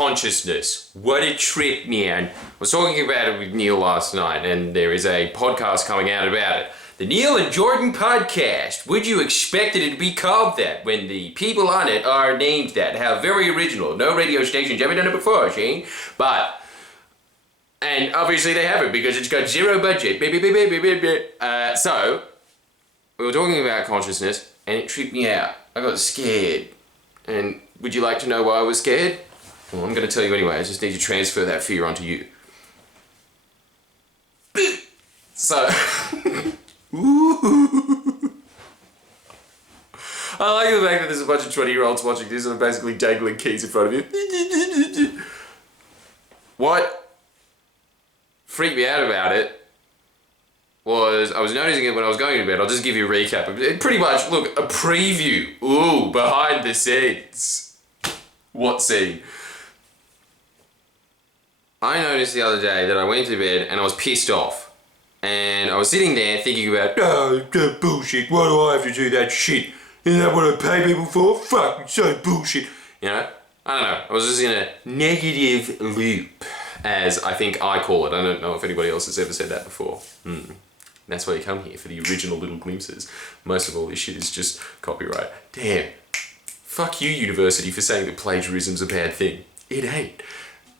consciousness. What a trip, man. I was talking about it with Neil last night, and there is a podcast coming out about it. The Neil and Jordan podcast. Would you expect it to be called that when the people on it are named that? How very original. No radio station's ever done it before, Shane. And obviously they haven't because it's got zero budget. So, we were talking about consciousness, and it tripped me out. I got scared. And would you like to know why I was scared? Well, I'm going to tell you anyway. I just need to transfer that fear onto you. So, I like the fact that there's a bunch of 20-year-olds watching this and I'm basically dangling keys in front of you. What freaked me out about it was I was noticing it when I was going to bed. I'll just give you a recap. It pretty much, look, a preview. Ooh, behind the scenes. What scene? I noticed the other day that I went to bed and I was pissed off. And I was sitting there thinking about, oh, that bullshit. Why do I have to do that shit? Isn't that what I pay people for? Fuck, it's so bullshit. You know? I don't know. I was just in a negative loop, as I think I call it. I don't know if anybody else has ever said that before. That's why you come here, for the original little glimpses. Most of all this shit is just copyright. Damn. Fuck you, university, for saying that plagiarism's a bad thing. It ain't.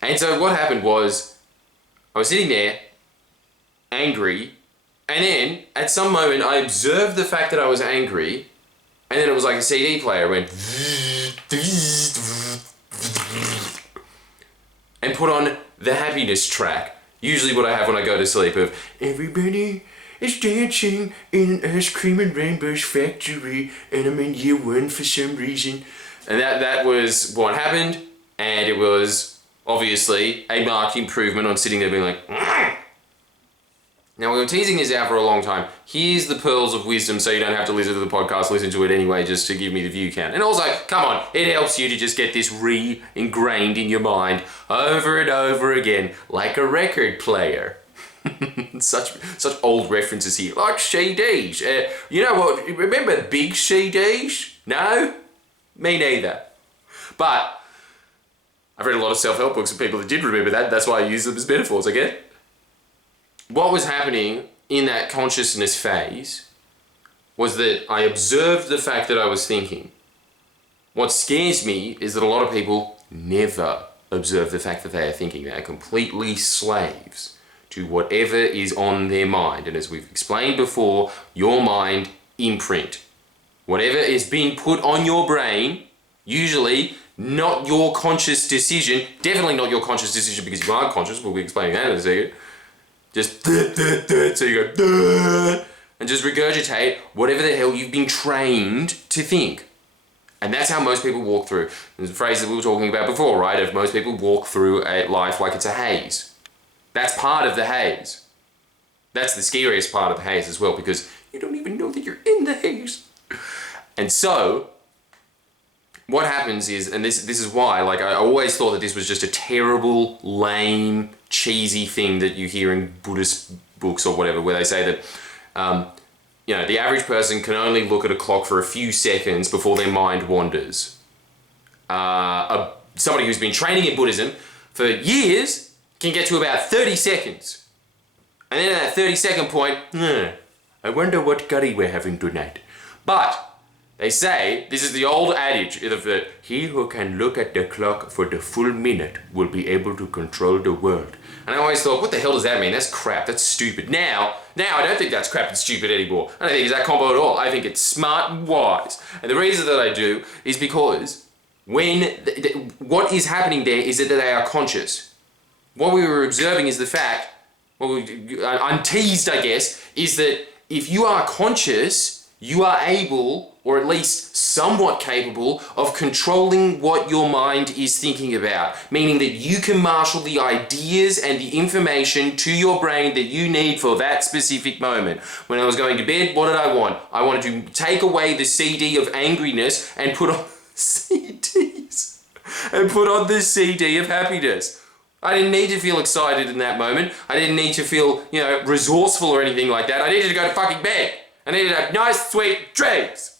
And so what happened was, I was sitting there, angry, and then, at some moment, I observed the fact that I was angry, and then it was like a CD player went and put on the happiness track. Usually what I have when I go to sleep of, everybody is dancing in an ice cream and rainbows factory, and I'm in year one for some reason. And that was what happened, and it was obviously a marked improvement on sitting there being like, Now, we were teasing this out for a long time. Here's the pearls of wisdom so you don't have to listen to the podcast, listen to it anyway just to give me the view count. And also, come on, it helps you to just get this re-ingrained in your mind over and over again, like a record player. Such old references here, like CDs. You know what, remember big CDs? No? Me neither. But I've read a lot of self-help books of people that did remember that. That's why I use them as metaphors, I get. What was happening in that consciousness phase was that I observed the fact that I was thinking. What scares me is that a lot of people never observe the fact that they are thinking. They are completely slaves to whatever is on their mind. And as we've explained before, your mind imprint. Whatever is being put on your brain, usually not your conscious decision, definitely not your conscious decision because you aren't conscious, we'll be explaining that in a second. Just so you go and just regurgitate whatever the hell you've been trained to think. And that's how most people walk through. There's a phrase that we were talking about before, right? Of most people walk through a life like it's a haze. That's part of the haze. That's the scariest part of the haze as well, because you don't even know that you're in the haze. And so, what happens is, and this is why, like, I always thought that this was just a terrible, lame, cheesy thing that you hear in Buddhist books or whatever, where they say that, the average person can only look at a clock for a few seconds before their mind wanders. Somebody who's been training in Buddhism for years can get to about 30 seconds. And then at that 30-second point, I wonder what curry we're having tonight. But they say, this is the old adage, that he who can look at the clock for the full minute will be able to control the world. And I always thought, what the hell does that mean? That's crap, that's stupid. Now I don't think that's crap and stupid anymore. I don't think it's that combo at all. I think it's smart and wise. And the reason that I do is because what is happening there is that they are conscious. What we were observing is the fact, I'm teased, I guess, is that if you are conscious, you are able, or at least somewhat capable, of controlling what your mind is thinking about. Meaning that you can marshal the ideas and the information to your brain that you need for that specific moment. When I was going to bed, what did I want? I wanted to take away the CD of angriness and put on CDs. And put on this CD of happiness. I didn't need to feel excited in that moment. I didn't need to feel, resourceful or anything like that. I needed to go to fucking bed. I needed to have nice, sweet dreams.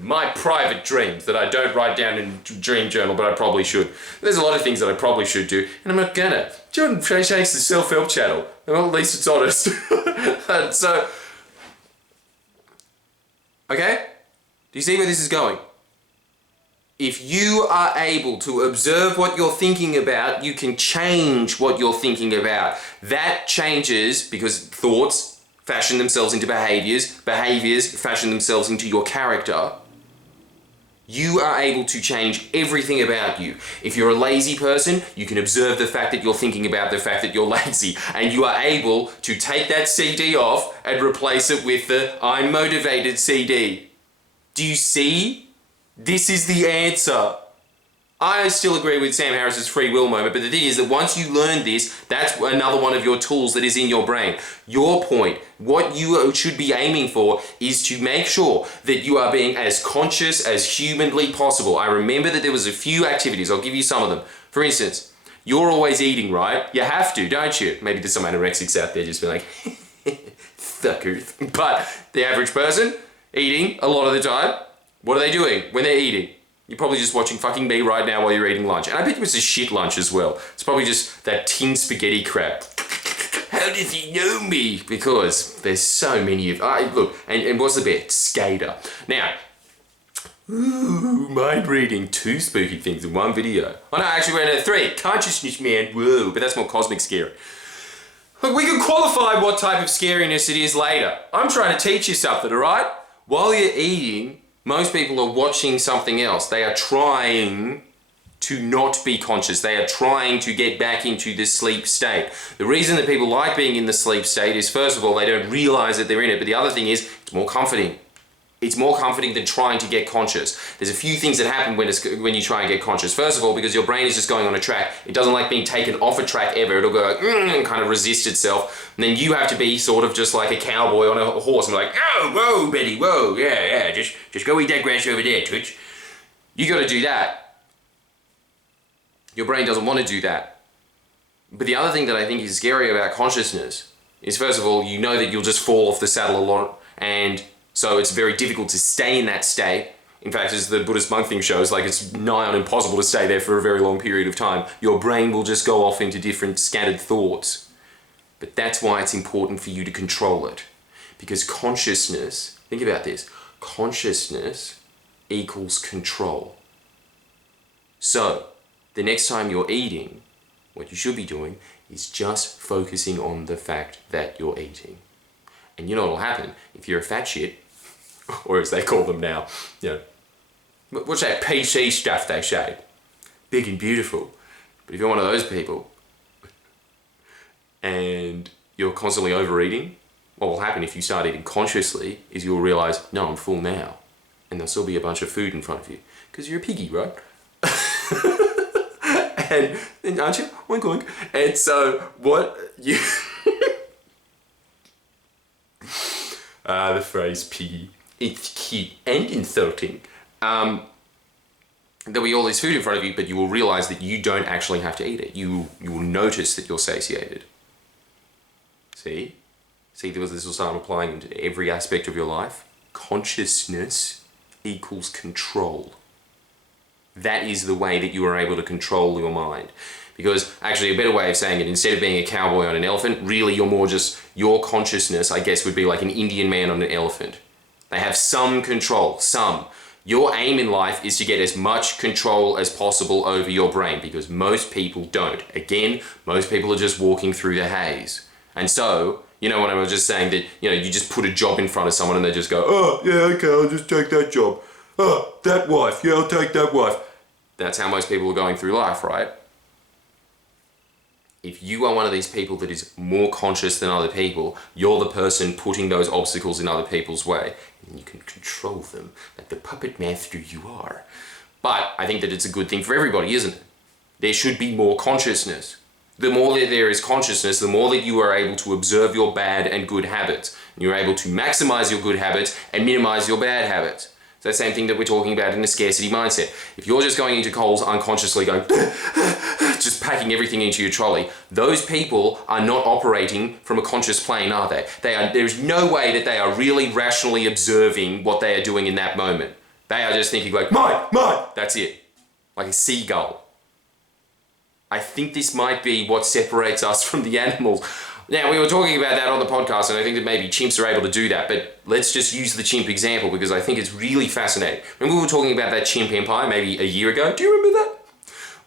My private dreams that I don't write down in dream journal, but I probably should. There's a lot of things that I probably should do, and I'm not gonna. Jordan Shanks the self-help channel. Well, at least it's honest. And so, okay? Do you see where this is going? If you are able to observe what you're thinking about, you can change what you're thinking about. That changes because thoughts fashion themselves into behaviors, behaviors fashion themselves into your character. You are able to change everything about you. If you're a lazy person, you can observe the fact that you're thinking about the fact that you're lazy, and you are able to take that CD off and replace it with the I'm motivated CD. Do you see? This is the answer. I still agree with Sam Harris's free will moment, but the thing is that once you learn this, that's another one of your tools that is in your brain. Your point, what you should be aiming for is to make sure that you are being as conscious as humanly possible. I remember that there was a few activities, I'll give you some of them. For instance, you're always eating, right? You have to, don't you? Maybe there's some anorexics out there just being like, fuckers. But the average person, eating a lot of the time, what are they doing when they're eating? You're probably just watching fucking me right now while you're eating lunch. And I bet it was a shit lunch as well. It's probably just that tin spaghetti crap. How does he know me? Because there's so many of... look, and what's the bit? Skater. Now, mind reading 2 spooky things in one video. Oh no, actually we're in 3. Consciousness, man. Whoa, but that's more cosmic scary. Look, we can qualify what type of scariness it is later. I'm trying to teach you something, alright? While you're eating... Most people are watching something else. They are trying to not be conscious. They are trying to get back into the sleep state. The reason that people like being in the sleep state is, first of all, they don't realize that they're in it. But the other thing is, it's more comforting. It's more comforting than trying to get conscious. There's a few things that happen when you try and get conscious. First of all, because your brain is just going on a track. It doesn't like being taken off a track ever. It'll go and kind of resist itself. And then you have to be sort of just like a cowboy on a horse and be like, oh, whoa, Betty, whoa, yeah, just go eat that grass over there, Twitch. You got to do that. Your brain doesn't want to do that. But the other thing that I think is scary about consciousness is, first of all, you know that you'll just fall off the saddle a lot, and so it's very difficult to stay in that state. In fact, as the Buddhist monk thing shows, like it's nigh on impossible to stay there for a very long period of time. Your brain will just go off into different scattered thoughts. But that's why it's important for you to control it. Because consciousness, think about this, consciousness equals control. So, the next time you're eating, what you should be doing is just focusing on the fact that you're eating. And you know what'll happen if you're a fat shit, or as they call them now, you know, what's that PC stuff they say? Big and beautiful. But if you're one of those people, and you're constantly overeating, what will happen if you start eating consciously is you'll realize, no, I'm full now. And there'll still be a bunch of food in front of you. Because you're a piggy, right? and aren't you? Oink oink. And so what you... the phrase piggy. It's cute and insulting. There'll be all this food in front of you, but you will realize that you don't actually have to eat it. You will notice that you're satiated. See? See, this will start applying into every aspect of your life. Consciousness equals control. That is the way that you are able to control your mind. Because actually a better way of saying it, instead of being a cowboy on an elephant, really you're more just, your consciousness, I guess, would be like an Indian man on an elephant. They have some control, some. Your aim in life is to get as much control as possible over your brain, because most people don't. Again, most people are just walking through the haze. And so, you know what I was just saying, that, you know, you just put a job in front of someone and they just go, oh, yeah, okay, I'll just take that job. Oh, that wife, yeah, I'll take that wife. That's how most people are going through life, right? If you are one of these people that is more conscious than other people, you're the person putting those obstacles in other people's way. And you can control them like the puppet master you are. But I think that it's a good thing for everybody, isn't it? There should be more consciousness. The more that there is consciousness, the more that you are able to observe your bad and good habits. And you're able to maximize your good habits and minimize your bad habits. It's that same thing that we're talking about in the scarcity mindset. If you're just going into Coles unconsciously going, just packing everything into your trolley, those people are not operating from a conscious plane, are they? There's no way that they are really rationally observing what they are doing in that moment. They are just thinking like, mine, mine, that's it. Like a seagull. I think this might be what separates us from the animals. Now, we were talking about that on the podcast, and I think that maybe chimps are able to do that, but let's just use the chimp example because I think it's really fascinating. Remember we were talking about that chimp empire maybe a year ago? Do you remember that?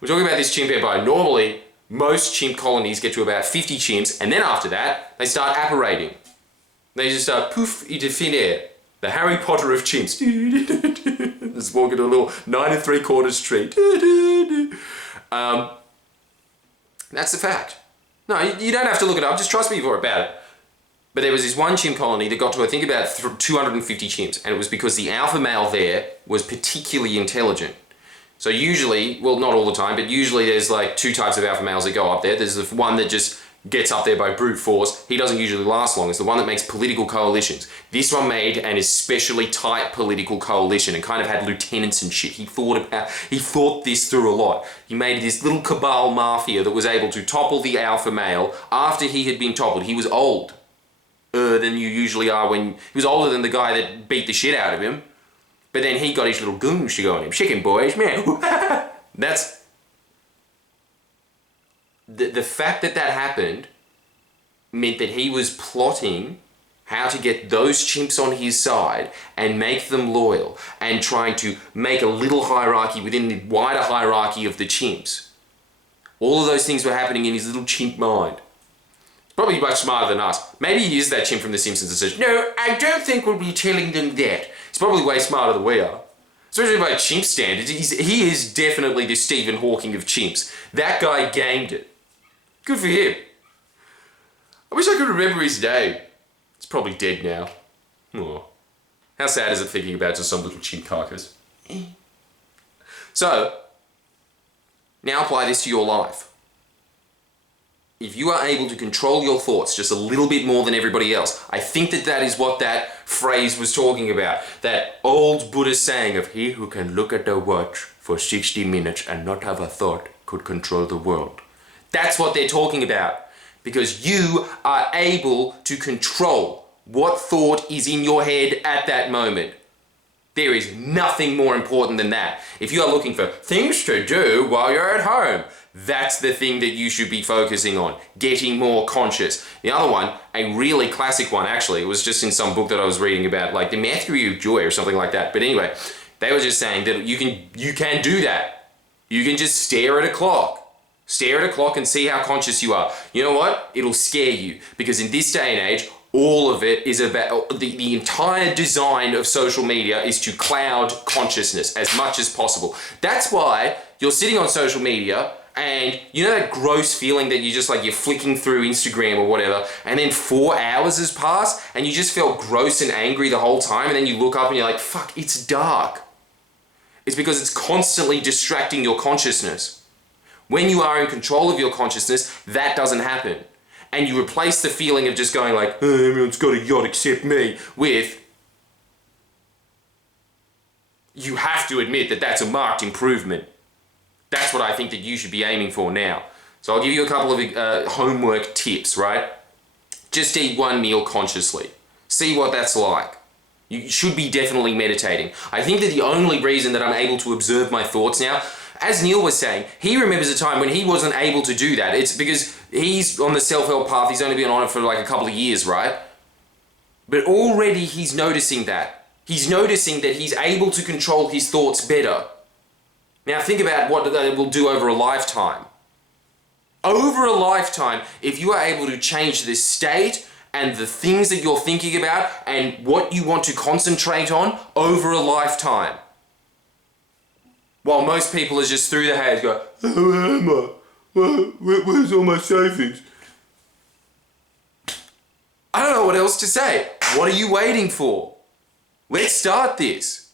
We're talking about this chimp empire. Normally, most chimp colonies get to about 50 chimps, and then after that, they start apparating. They just start poof into thin air. The Harry Potter of chimps. Just walking to a little 9 3/4 tree. That's the fact. No, you don't have to look it up, just trust me about it. But there was this one chimp colony that got to, I think, about 250 chimps, and it was because the alpha male there was particularly intelligent. So usually, well, not all the time, but usually there's like two types of alpha males that go up there. There's the one that just gets up there by brute force. He doesn't usually last long. It's the one that makes political coalitions. This one made an especially tight political coalition and kind of had lieutenants and shit. He thought this through a lot. He made this little cabal mafia that was able to topple the alpha male after he had been toppled. He was old than you usually are when... He was older than the guy that beat the shit out of him. But then he got his little goons to go on him. Chicken boys, man. That's... The fact that happened meant that he was plotting how to get those chimps on his side and make them loyal and trying to make a little hierarchy within the wider hierarchy of the chimps. All of those things were happening in his little chimp mind. He's probably much smarter than us. Maybe he is that chimp from The Simpsons that says, no, I don't think we'll be telling them that. He's probably way smarter than we are. Especially by chimp standards. He is definitely the Stephen Hawking of chimps. That guy gamed it. Good for him. I wish I could remember his name. It's probably dead now. Oh. How sad is it thinking about just some little chimp carcass? So, now apply this to your life. If you are able to control your thoughts just a little bit more than everybody else, I think that is what that phrase was talking about. That old Buddhist saying of he who can look at the watch for 60 minutes and not have a thought could control the world. That's what they're talking about. Because you are able to control what thought is in your head at that moment. There is nothing more important than that. If you are looking for things to do while you're at home, that's the thing that you should be focusing on. Getting more conscious. The other one, a really classic one actually, it was just in some book that I was reading about, like the Math Theory of Joy or something like that. But anyway, they were just saying that you can do that. You can just stare at a clock. Stare at a clock and see how conscious you are. You know what? It'll scare you. Because in this day and age, all of it is about... The entire design of social media is to cloud consciousness as much as possible. That's why you're sitting on social media and you know that gross feeling that you're flicking through Instagram or whatever, and then 4 hours has passed and you just felt gross and angry the whole time, and then you look up and you're like, fuck, it's dark. It's because it's constantly distracting your consciousness. When you are in control of your consciousness, that doesn't happen. And you replace the feeling of just going like, oh, everyone's got a yacht except me, with, you have to admit that that's a marked improvement. That's what I think that you should be aiming for now. So I'll give you a couple of homework tips, right? Just eat one meal consciously. See what that's like. You should be definitely meditating. I think that the only reason that I'm able to observe my thoughts now, as Neil was saying, he remembers a time when he wasn't able to do that. It's because he's on the self-help path. He's only been on it for like a couple of years, right? But already he's noticing that. He's noticing that he's able to control his thoughts better. Now think about what that will do over a lifetime. Over a lifetime, if you are able to change the state and the things that you're thinking about and what you want to concentrate on over a lifetime. While most people are just through the haze go, oh, where am I? Where's all my savings? I don't know what else to say. What are you waiting for? Let's start this.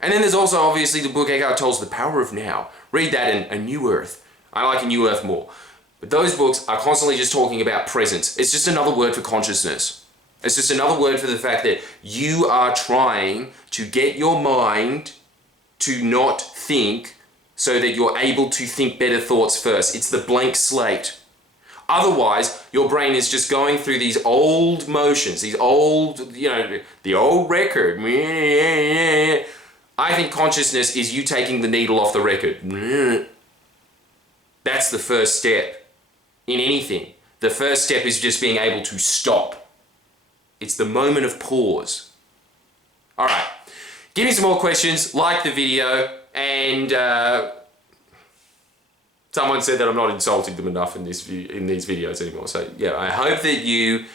And then there's also obviously the book Eckhart Tolle's The Power of Now. Read that in A New Earth. I like A New Earth more. But those books are constantly just talking about presence. It's just another word for consciousness. It's just another word for the fact that you are trying to get your mind to not think so that you're able to think better thoughts first. It's the blank slate. Otherwise, your brain is just going through these old motions, these old, the old record. I think consciousness is you taking the needle off the record. That's the first step in anything. The first step is just being able to stop. It's the moment of pause. All right, give me some more questions, like the video, and someone said that I'm not insulting them enough in these videos anymore. So yeah, I hope that you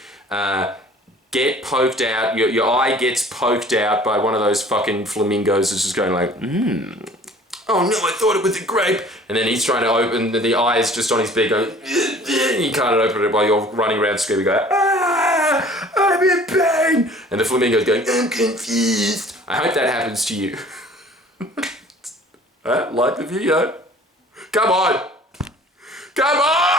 get poked out, your eye gets poked out by one of those fucking flamingos that's just going like, oh no, I thought it was a grape. And then he's trying to open, the eye is just on his beak going, and you can't open it while you're running around screaming, going, ah, I'm in pain. And the flamingo's going, I'm confused. I hope that happens to you. Like the video. Come on. Come on!